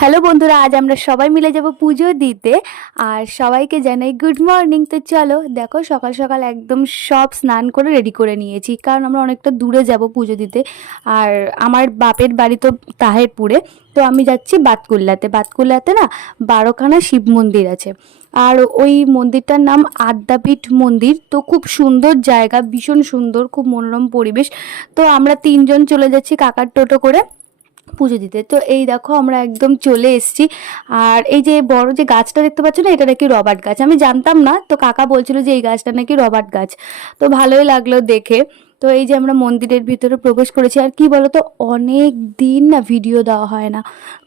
Hello বন্ধুরা, আজ আমরা সবাই মিলে যাব পুজো দিতে। আর সবাইকে জানাই গুড মর্নিং তো চলো, দেখো সকাল সকাল একদম সব স্নান করে রেডি করে নিয়েছি, কারণ আমরা অনেকটা দূরে যাব পুজো দিতে। আর আমার বাপের বাড়ি তো তাহেরপুরে, তো আমি যাচ্ছি বাতকুল্লাতে। বাতকুল্লাতে না বারোখানা শিব মন্দির আছে। আর ওই মন্দিরটার নাম আদ্যাপীঠ মন্দির। তো খুব সুন্দর জায়গা, ভীষণ সুন্দর, খুব মনোরম পরিবেশ। তো আমরা তিনজন চলে যাচ্ছি কাকার টোটো করে। পুজো দিতে। তো এই দেখো আমরা একদম চলে এসেছি। আর এই যে বড় যে গাছটা দেখতে পাচ্ছ না, এটা নাকি রবার্ট গাছ। আমি জানতাম না, তো কাকা বলছিল যে এই গাছটা নাকি রবার্ট গাছ। তো ভালোই লাগল দেখে। তো এই যে আমরা মন্দিরের ভিতরে প্রবেশ করেছি। আর কি বলতো, অনেক দিন না ভিডিও দেওয়া হয় না।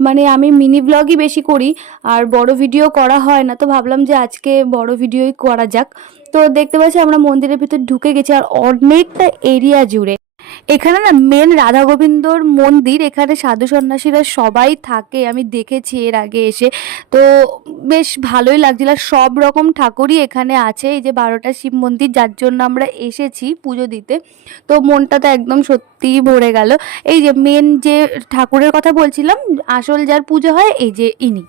মানে আমি মিনি ব্লগই বেশি করি, আর বড় ভিডিও করা হয় না। তো ভাবলাম যে আজকে বড় ভিডিওই করা যাক। তো দেখতে পাচ্ছি আমরা মন্দিরের ভিতর ঢুকে গেছি, আর অনেকটা এরিয়া জুড়ে। এখানে না মেন রাধা গোবিন্দর মন্দির, এখানে সাধু সন্ন্যাসীরা সবাই থাকে, আমি দেখেছি এর আগে এসে। তো বেশ ভালোই লাগছিল, আর সব রকম ঠাকুরই এখানে আছে, এই যে বারোটা শিব মন্দির, যার জন্য আমরা এসেছি পুজো দিতে। তো মনটা তো একদম সত্যিই ভরে গেল। এই যে মেন যে ঠাকুরের কথা বলছিলাম, আসল যার পুজো হয়, এই যে ইনি।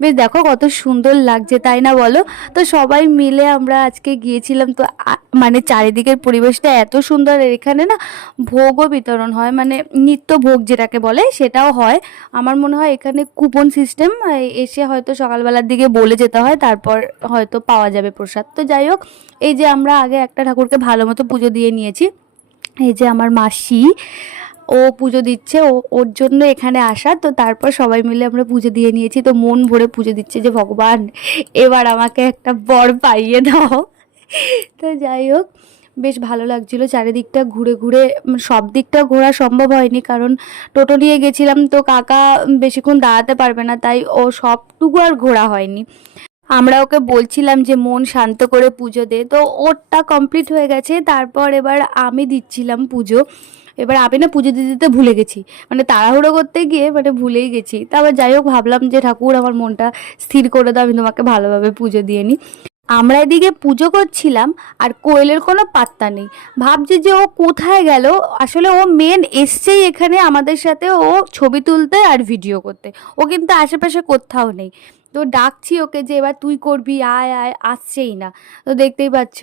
বেশ দেখো কত সুন্দর লাগছে, তাই না বলো? তো সবাই মিলে আমরা আজকে গিয়েছিলাম, তো মানে চারিদিকের পরিবেশটা এত সুন্দর এখানে না ভোগও বিতরণ হয় মানে নিত্য ভোগ যেটাকে বলে সেটাও হয়। আমার মনে হয় এখানে কুপন সিস্টেম এসে হয়তো সকালবেলার দিকে বলে যেতে হয়, তারপর হয়তো পাওয়া যাবে প্রসাদ। তো যাই হোক, এই যে আমরা আগে একটা ঠাকুরকে ভালো মতো পুজো দিয়ে নিয়েছি, এই যে আমার মাসি ও পুজো দিচ্ছে, ও, ওর জন্য এখানে আসা। তো তারপর সবাই মিলে আমরা পুজো দিয়ে নিয়েছি। তো মন ভরে পুজো দিচ্ছে যে, ভগবান, এবার আমাকে একটা বর পাইয়ে দাও। তো যাই হোক, বেশ ভালো লাগছিল। চারিদিকটা ঘুরে ঘুরে সব দিকটা ঘোরা সম্ভব হয়নি। কারণ টোটো নিয়ে গেছিলাম তো কাকা বেশিক্ষণ দাঁড়াতে পারবে না, তাই ও সবটুকু আর ঘোরা হয়নি। আমরা ওকে বলছিলাম যে, মন শান্ত করে পুজো দে। তো ওরটা কমপ্লিট হয়ে গেছে। তারপর এবার আমি দিচ্ছিলাম পুজো। এবার আমি না পুজো দিতে দিতে ভুলে গেছি। মানে তাড়াহুড়ো করতে গিয়ে মানে ভুলেই গেছি। তারপর যাই হোক, ভাবলাম যে ঠাকুর আমার মনটা স্থির করে দাও, আমি তোমাকে ভালোভাবে পুজো দিয়ে নিই। আমরা এদিকে পুজো করছিলাম আর কোয়েলের কোনো পাত্তা নেই। ভাবছি যে ও কোথায় গেল? আসলে ও মেন এসছেই এখানে আমাদের সাথে ও ছবি তুলতে আর ভিডিও করতে। ও কিন্তু আশেপাশে কোথাও নেই। তো ডাকছি ওকে যে, এবার তুই করবি, আয় আয়। আসছেই না। তো দেখতেই পাচ্ছ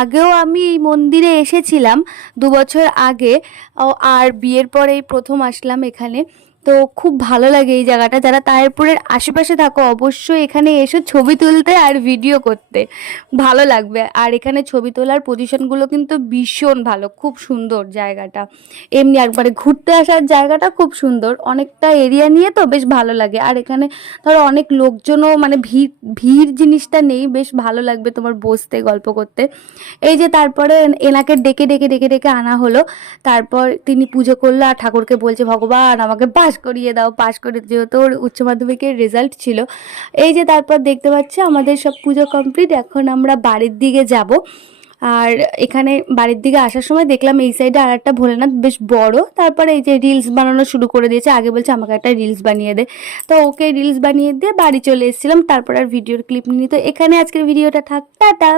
আগেও আমি এই মন্দিরে এসেছিলাম দু বছর আগে আর বিয়ের পরেই প্রথম আসলাম এখানে। তো খুব ভালো লাগে এই জায়গাটা। যারা তাহিরপুরের আশেপাশে থাকো, অবশ্যই এখানে এসে ছবি তুলতে আর ভিডিও করতে। ভালো লাগবে। আর এখানে ছবি তোলার পজিশনগুলো কিন্তু ভীষণ ভালো, খুব সুন্দর জায়গাটা। এমনি একবারে ঘুরতে আসার জায়গাটা খুব সুন্দর। অনেকটা এরিয়া নিয়ে তো বেশ ভালো লাগে। আর এখানে ধরো অনেক লোকজনও মানে ভিড় ভিড় জিনিসটা নেই, বেশ ভালো লাগবে তোমার বসতে, গল্প করতে। এই যে তারপরে এনাকে ডেকে ডেকে ডেকে ডেকে আনা হলো। তারপর তিনি পুজো করল আর ঠাকুরকে বলছে, ভগবান, আমাকে পাশ করিয়ে দাও পাশ করে যেহেতু ওর উচ্চ মাধ্যমিকের রেজাল্ট ছিল। এই যে তারপর দেখতে পাচ্ছি, আমাদের সব পুজো কমপ্লিট এখন আমরা বাড়ির দিকে যাব। আর এখানে বাড়ির দিকে আসার সময় দেখলাম এই সাইডে আর একটা ভোলেনাথ বেশ বড়। তারপরে এই যে রিলস বানানো শুরু করে দিয়েছে। আগে বলছে, আমাকে একটা রিলস বানিয়ে দে। তো ওকে রিলস বানিয়ে দিয়ে বাড়ি চলে এসেছিলাম। তারপর আর ভিডিওর ক্লিপ নিয়ে তো এখানে আজকের ভিডিওটা থাক। টাটা।